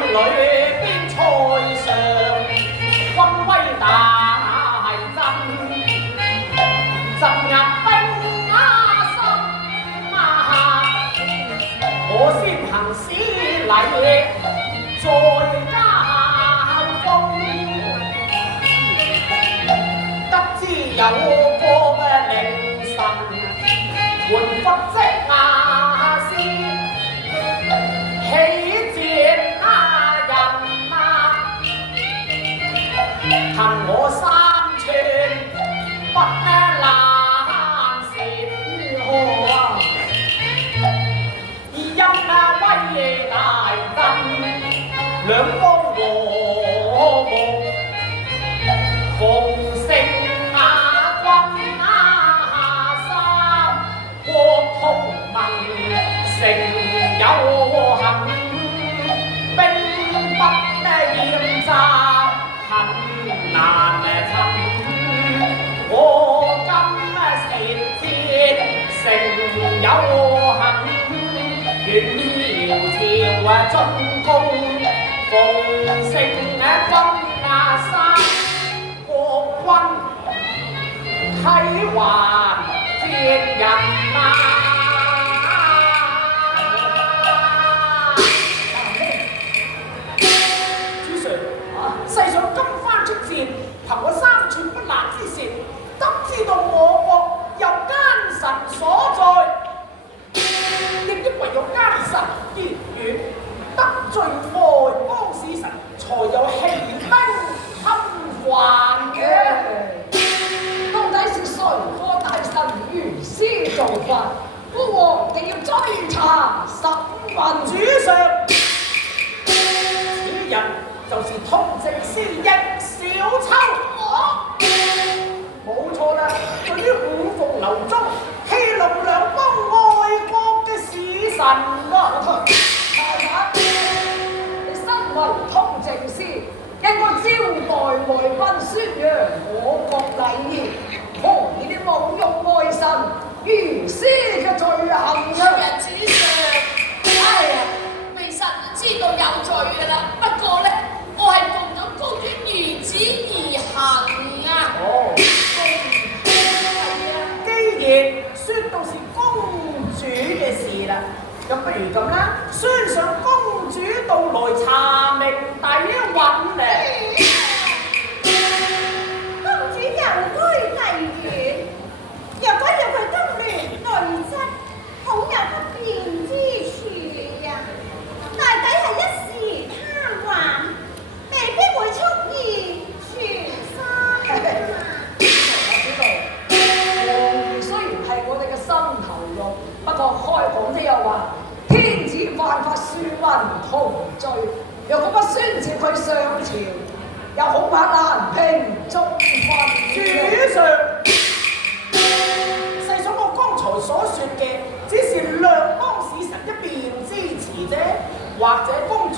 裏邊塞上，軍威大震，鎮壓兵心啊！我先行使禮，再交鋒。得知有個凌晨，換佛即亞斯，喜節人啊！憑我三寸不攔截我，因威大震，兩方和睦，奉聖亞軍三國同盟，誠有幸，兵不厭詐，很難尋。我今時節誠有幸，願窈窕進攻，奉聖軍三國軍，啟還節人啊！世上今番出戰，憑我三寸不爛之舌，得知道我國有奸臣所在，亦因為有奸臣結怨，得罪外邦使臣，才有棄兵侵犯嘅。到底是誰個大臣如斯做法？父王定要追查審問。主上，此人就是通政司易小秋。冇錯啦，對於五鳳樓中戲弄兩邦外國嘅使臣啊！太太，你身為通政司，應該招待外賓宣揚我國禮儀，何以你侮辱外臣如斯嘅罪行啊！主上，哎呀，微臣知道有罪㗎啦，不過咧，我係奉咗公主御旨而行啊。哦，既然宣到是公主嘅事啦，咁不如咁啦，宣上公主到來查明底蘊咧。公主有居麗園，若果要佢更亂內質，好有不便之處呀。大抵係一時貪玩，未必會蓄意全身。我知道，王兒雖然係我哋嘅心頭肉，不過開講之又話，天子犯法庶民同罪，若果不宣召佢上朝，又恐怕難平眾憤。主上，細嫂我剛才所說嘅，只是兩邦使臣一面之詞啫，或者公主